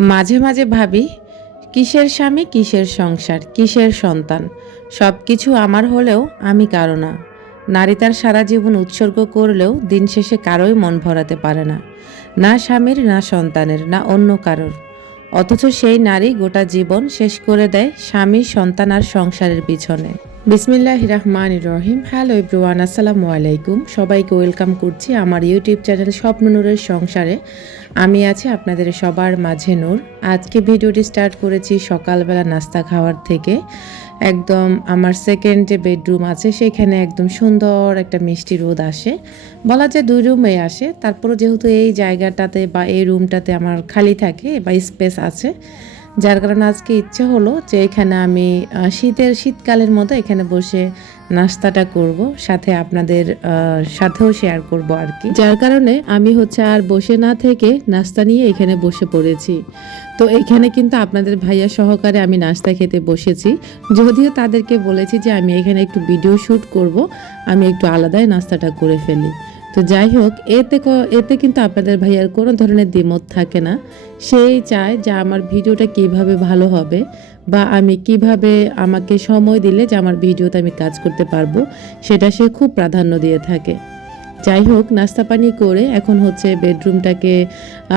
মাঝে মাঝে ভাবি, কিসের স্বামী, কিসের সংসার, কিসের সন্তান? সব কিছু আমার হলেও আমি কারও না। নারী তার সারা জীবন উৎসর্গ করলেও দিন শেষে কারোই মন ভরাতে পারে না। না স্বামীর, না সন্তানের, না অন্য কারোর। অথচ সেই নারী গোটা জীবন শেষ করে দেয় স্বামী, সন্তান আর সংসারের পিছনে। বিসমিল্লাহ রহমান রহিম। হ্যালো এভরিওয়ান আসসালামু আলাইকুম। সবাইকে ওয়েলকাম করছি আমার ইউটিউব চ্যানেল স্বপ্ন নূরের সংসারে। আমি আছি আপনাদের সবার মাঝে নূর। আজকে ভিডিওটি স্টার্ট করেছি সকালবেলা নাস্তা খাওয়ার থেকে। একদম আমার সেকেন্ড যে বেডরুম আছে, সেখানে একদম সুন্দর একটা মিষ্টি রোদ আসে। বলা যায় দুই রুমে আসে। তারপরও যেহেতু এই জায়গাটাতে বা এই রুমটাতে আমার খালি থাকে বা স্পেস আছে যার কারণে আজকে ইচ্ছে হলো যে এখানে আমি শীতের, শীতকালের মতো এখানে বসে নাস্তাটা করব, সাথে আপনাদের সাথেও শেয়ার করব আর কি। যার কারণে আমি হচ্ছে আর বসে না থেকে নাস্তা নিয়ে এখানে বসে পড়েছি। তো এখানে কিন্তু আপনাদের ভাইয়া সহকারে আমি নাস্তা খেতে বসেছি। যদিও তাদেরকে বলেছি যে আমি এখানে একটু ভিডিও শ্যুট করব, আমি একটু আলাদাই নাস্তাটা করে ফেলি। তো যাই হোক এতে এতে কিন্তু আপনাদের ভাইয়ার কোনো ধরনের দ্বিমত থাকে না। সেই চায় যে আমার ভিডিওটা কীভাবে ভালো হবে বা আমি কীভাবে আমাকে সময় দিলে যে আমার ভিডিওতে আমি কাজ করতে পারব, সেটা সে খুব প্রাধান্য দিয়ে থাকে। যাই হোক নাস্তা পানি করে এখন হচ্ছে বেডরুমটাকে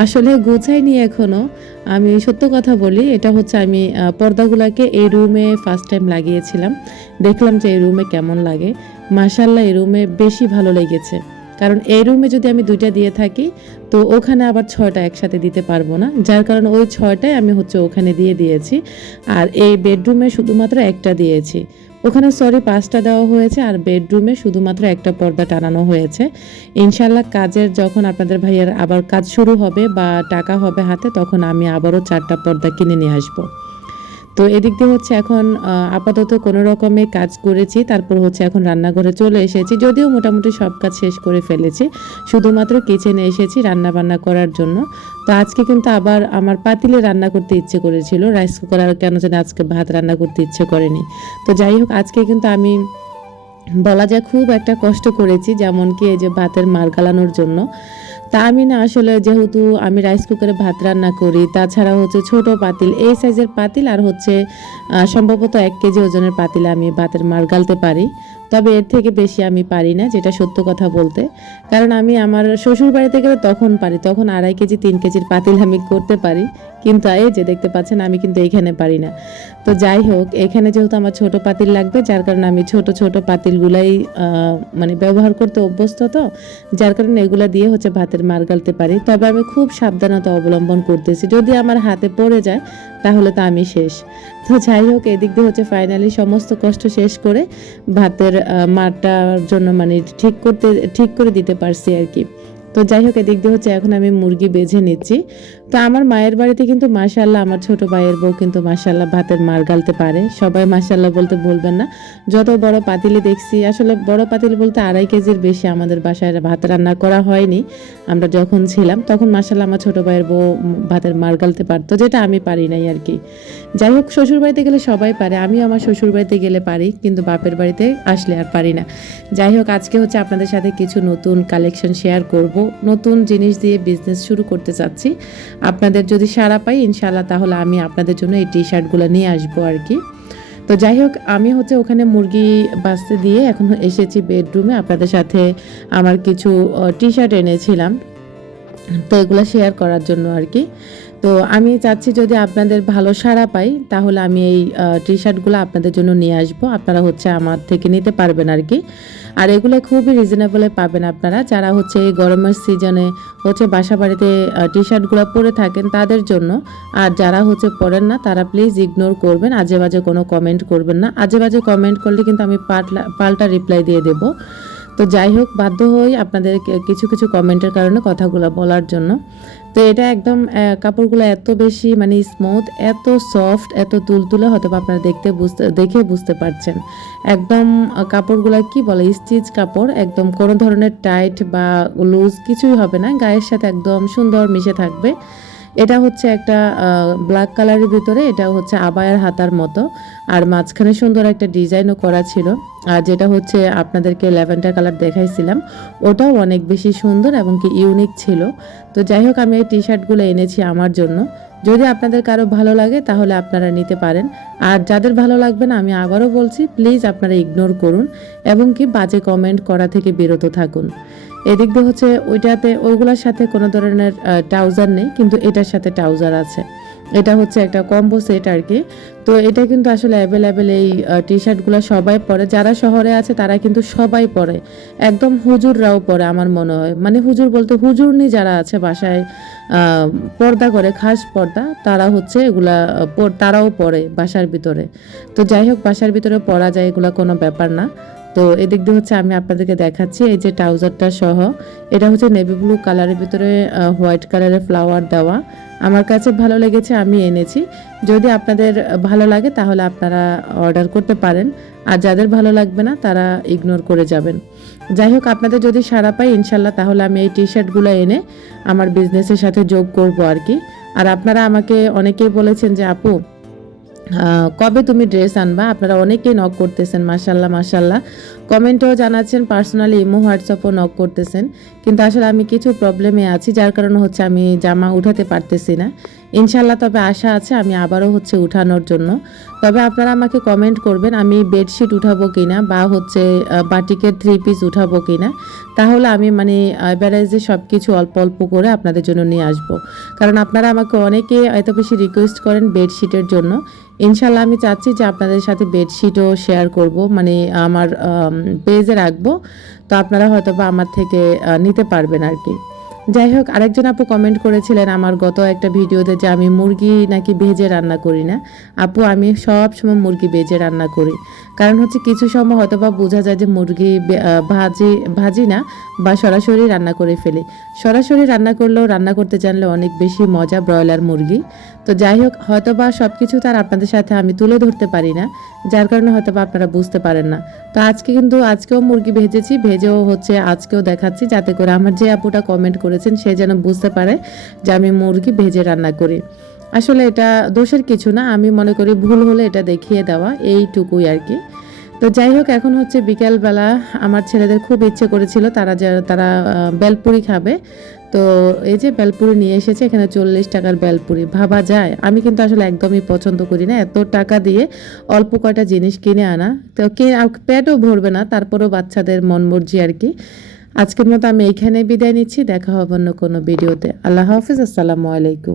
আসলে গোছাইনি এখনও আমি সত্য কথা বলি, এটা হচ্ছে আমি পর্দাগুলাকে এই রুমে ফার্স্ট টাইম লাগিয়েছিলাম। দেখলাম যে এই রুমে কেমন লাগে। মাসাল্লাহ এই রুমে বেশি ভালো লেগেছে। কারণ এই রুমে যদি আমি দুইটা দিয়ে থাকি, তো ওখানে আবার ছয়টা একসাথে দিতে পারব না। যার কারণে ওই ছয়টাই আমি হচ্ছে ওখানে দিয়ে দিয়েছি। আর এই বেডরুমে শুধুমাত্র একটা দিয়েছি। ওখানে সরি পাঁচটা দেওয়া হয়েছে আর বেডরুমে শুধুমাত্র একটা পর্দা টানানো হয়েছে। ইনশাল্লাহ কাজের যখন আপনাদের ভাইয়ের আবার কাজ শুরু হবে বা টাকা হবে হাতে, তখন আমি আবারও চারটা পর্দা কিনে নিয়ে আসব। তো এদিক দিয়ে হচ্ছে এখন আপাতত কোনো রকমে কাজ করেছি, তারপর হচ্ছে এখন রান্নাঘরে চলে এসেছি, যদিও মোটামুটি সব কাজ শেষ করে ফেলেছি, শুধুমাত্র কিচেনে এসেছি রান্না বান্না করার জন্য। তো আজকে কিন্তু আবার আমার পাতিলে রান্না করতে ইচ্ছে করেছিল রাইস কুকার আর কেন জানি আজকে ভাত রান্না করতে ইচ্ছে করেনি। তো যাই হোক, আজকে কিন্তু আমি বলা যায় খুব একটা কষ্ট করেছি যেমন কি এই যে ভাতের মার গালানোর জন্য। তা আমি না আসলে যেহেতু আমি রাইস কুকারে ভাত রান্না করি, তাছাড়া হচ্ছে ছোট পাতিল, এই সাইজের পাতিল আর হচ্ছে সম্ভবত এক কেজি ওজনের পাতিলে আমি ভাতের মার গালতে পারি। তবে এর থেকে বেশি আমি পারি না, যেটা সত্য কথা বলতে। কারণ আমি আমার শ্বশুর বাড়িতে গেলে তখন পারি, তখন আড়াই কেজি, তিন কেজির পাতিল আমি করতে পারি। কিন্তু এই যে দেখতে পাচ্ছেন, আমি কিন্তু এইখানে পারি না। তো যাই হোক, এখানে যেহেতু আমার ছোট পাতিল লাগবে, যার কারণে আমি ছোট ছোট পাতিলগুলাই মানে ব্যবহার করতে অভ্যস্ত তো, যার কারণে এগুলা দিয়ে হচ্ছে ভাতের মার গালতে পারি। তবে আমি খুব সাবধানতা অবলম্বন করতেছি। যদি আমার হাতে পড়ে যায়, তাহলে তো আমি শেষ। তো যাই হোক, এদিক দিয়ে হচ্ছে ফাইনালি সমস্ত কষ্ট শেষ করে ভাতের আহ, মারটার জন্য মানে ঠিক করতে ঠিক করে দিতে পারছি আর কি। তো যাই হোক এদিক দিয়ে হচ্ছে এখন আমি মুরগি বেছে নিচ্ছি। তো আমার মায়ের বাড়িতে কিন্তু মাশাল্লাহ আমার ছোট ভাইয়ের বউ কিন্তু মাশাল্লাহ ভাতের মার গালতে পারে। সবাই মাশাল্লাহ বলতে বলবেন না। যত বড় পাতিলে দেখছি, আসলে বড় পাতিল বলতে আড়াই কেজির বেশি আমাদের বাসায় ভাত রান্না করা হয়নি। আমরা যখন ছিলাম, তখন মাশাল্লাহ আমার ছোট ভাইয়ের বউ ভাতের মার গালতে পারতো, যেটা আমি পারি নাই আর কি। যাই হোক, শ্বশুর বাড়িতে গেলে সবাই পারে আমি আমার শ্বশুর বাড়িতে গেলে পারি, কিন্তু বাপের বাড়িতে আসলে আর পারি না। যাই হোক, আজকে হচ্ছে আপনাদের সাথে কিছু নতুন কালেকশন শেয়ার করব। নতুন জিনিস দিয়ে বিজনেস শুরু করতে চাচ্ছি। আপনাদের যদি সাড়া পাই ইনশাল্লাহ তাহলে আমি আপনাদের জন্য এই টি শার্টগুলো নিয়ে আসব আর কি। তো যাই হোক, আমি হচ্ছে ওখানে মুরগি বাঁচতে দিয়ে এখন এসেছি বেডরুমে আপনাদের সাথে আমার কিছু টি শার্ট এনেছিলাম। তো এগুলো শেয়ার করার জন্য আর কি। তো আমি চাচ্ছি যদি আপনাদের ভালো সাড়া পাই, তাহলে আমি এই টি শার্টগুলো আপনাদের জন্য নিয়ে আসব। আপনারা হচ্ছে আমার থেকে নিতে পারবেন আর কি আর এগুলো খুবই রিজনেবলে পাবেন আপনারা। যারা হচ্ছে এই গরমের সিজনে হচ্ছে বাসা বাড়িতে টি শার্টগুলো পরে থাকেন তাদের জন্য। আর যারা হচ্ছে পরেন না, তারা প্লিজ ইগনোর করবেন। আজে বাজে কোনো কমেন্ট করবেন না। আজে বাজে কমেন্ট করলে কিন্তু আমি পাল্টা পাল্টা রিপ্লাই দিয়ে দেবো। তো যাই হোক, বাধ্য হই আপনাদের কিছু কিছু কমেন্টের কারণে কথাগুলো বলার জন্য। তো এটা একদম কাপড়গুলো এত বেশি মানে স্মুথ এত সফট এত তুলতুলে হয়তো আপনারা দেখতে বুঝতে, দেখে বুঝতে পারছেন। একদম কাপড়গুলো কি বলে স্টিচ কাপড়, একদম কোনো ধরনের টাইট বা লুজ কিছুই হবে না, গায়ের সাথে একদম সুন্দর মিশে থাকবে। এটা হচ্ছে একটা ব্ল্যাক কালারের ভিতরে, এটা হচ্ছে আবায়ার হাতার মতো। আর মাঝখানে সুন্দর একটা ডিজাইনও করা ছিল। আর যেটা হচ্ছে আপনাদেরকে ল্যাভেন্ডার কালার দেখাইছিলাম, ওটাও অনেক বেশি সুন্দর এবং কি ইউনিক ছিল। তো যাই হোক, আমি এই টি শার্টগুলো এনেছি আমার জন্য। যদি আপনাদের কারও ভালো লাগে, তাহলে আপনারা নিতে পারেন। আর যাদের ভালো লাগবে না, আমি আবারও বলছি প্লিজ আপনারা ইগনোর করুন এবং কি বাজে কমেন্ট করা থেকে বিরত থাকুন। এদিক দিয়ে হচ্ছে ওইটাতে ওইগুলোর সাথে কোনো ধরনের ট্রাউজার নেই, কিন্তু এটার সাথে ট্রাউজার আছে। এটা হচ্ছে একটা কম্বো সেট আর কি। তো এটা কিন্তু আসলে অ্যাভেলেবেল এই টি শার্টগুলো সবাই পরে। যারা শহরে আছে তারা কিন্তু সবাই পরে। একদম হুজুররাও পরে আমার মনে হয়। মানে হুজুর বলতে হুজুরনি যারা আছে বাসায় পর্দা করে, খাস পর্দা, তারা হচ্ছে এগুলা তারাও পরে বাসার ভিতরে। তো যাই হোক, বাসার ভিতরে পরা যায় এগুলা কোনো ব্যাপার না। তো এদিক দিয়ে হচ্ছে আমি আপনাদেরকে দেখাচ্ছি, এই যে ট্রাউজারটা সহ। এটা হচ্ছে নেভি ব্লু কালারের ভিতরে হোয়াইট কালারের ফ্লাওয়ার দেওয়া। আমার কাছে ভালো লেগেছে, আমি এনেছি। যদি আপনাদের ভালো লাগে তাহলে আপনারা অর্ডার করতে পারেন। আর যাদের ভালো লাগবে না, তারা ইগনোর করে যাবেন। যাই হোক, আপনাদের যদি সাড়া পাই, ইনশাল্লাহ তাহলে আমি এই টি শার্টগুলো এনে আমার বিজনেসের সাথে যোগ করব আর কি। আর আপনারা আমাকে অনেকেই বলেছেন যে, আপু কবে তুমি ড্রেস আনবা? আপনারা অনেকেই নক করতেছেন মাসাল্লাহ মাসাল্লাহ কমেন্টেও জানাচ্ছেন পার্সোনালি ইমো হোয়াটসঅ্যাপও নক করতেছেন। কিন্তু আসলে আমি কিছু প্রবলেমে আছি, যার কারণে হচ্ছে আমি জামা উঠাতে পারতেছি না। ইনশাল্লাহ তবে আশা আছে আমি আবারও হচ্ছে উঠানোর জন্য। তবে আপনারা আমাকে কমেন্ট করবেন, আমি বেডশিট উঠাবো কি না বা হচ্ছে বাটিকের থ্রি পিস উঠাবো কিনা। তাহলে আমি মানে অ্যাভারেজে সব কিছু অল্প অল্প করে আপনাদের জন্য নিয়ে আসব। কারণ আপনারা আমাকে অনেকে এত বেশি রিকোয়েস্ট করেন বেডশিটের জন্য। ইনশাল্লাহ আমি চাচ্ছি যে আপনাদের সাথে বেডশিটও শেয়ার করব মানে আমার পেজে রাখব। তো আপনারা হয়তো বা আমার থেকে নিতে পারবেন আর কি। যাই হোক, আরেকজন আপু কমেন্ট করেছিলেন আমার গত একটা ভিডিওতে যে আমি মুরগি নাকি ভেজে রান্না করি না। আপু, আমি সব সময় মুরগি ভেজে রান্না করি। কারণ হচ্ছে কিছু সময় হয়তো বা বোঝা যায় যে মুরগি ভাজি ভাজি না, বা সরাসরি রান্না করে ফেলি। সরাসরি রান্না করলেও, রান্না করতে জানলে অনেক বেশি মজা ব্রয়লার মুরগি। তো যাই হোক হয়তো বা সব কিছু তার আপনাদের সাথে আমি তুলে ধরতে পারি না, যার কারণে হয়তো বা আপনারা বুঝতে পারেন না। তো আজকে কিন্তু, আজকেও মুরগি ভেজেছি, ভেজেও হচ্ছে আজকেও দেখাচ্ছি, যাতে করে আমার যে আপুটা কমেন্ট করেছেন, সে যেন বুঝতে পারে যে আমি মুরগি ভেজে রান্না করি। আসলে এটা দোষের কিছু না, আমি মনে করি ভুল হলে এটা দেখিয়ে দেওয়া, এইটুকুই আর কি। তো যাই হোক, এখন হচ্ছে বিকেলবেলা আমার ছেলেদের খুব ইচ্ছে করেছিল, তারা যা, তারা বেলপুরি খাবে। তো এই যে বেলপুরি নিয়ে এসেছে, এখানে চল্লিশ টাকার বেলপুরি। ভাবা যায়, আমি কিন্তু আসলে একদমই পছন্দ করি না, এত টাকা দিয়ে অল্প কয়টা জিনিস কিনে আনা। তো কে পেটও ভরবে না, তারপরেও বাচ্চাদের মন মর্জি আর কি। আজকের মতো আমি এইখানে বিদায় নিচ্ছি, দেখা হবে অন্য কোনো ভিডিওতে। আল্লাহ হাফিজ, আসসালামু আলাইকুম।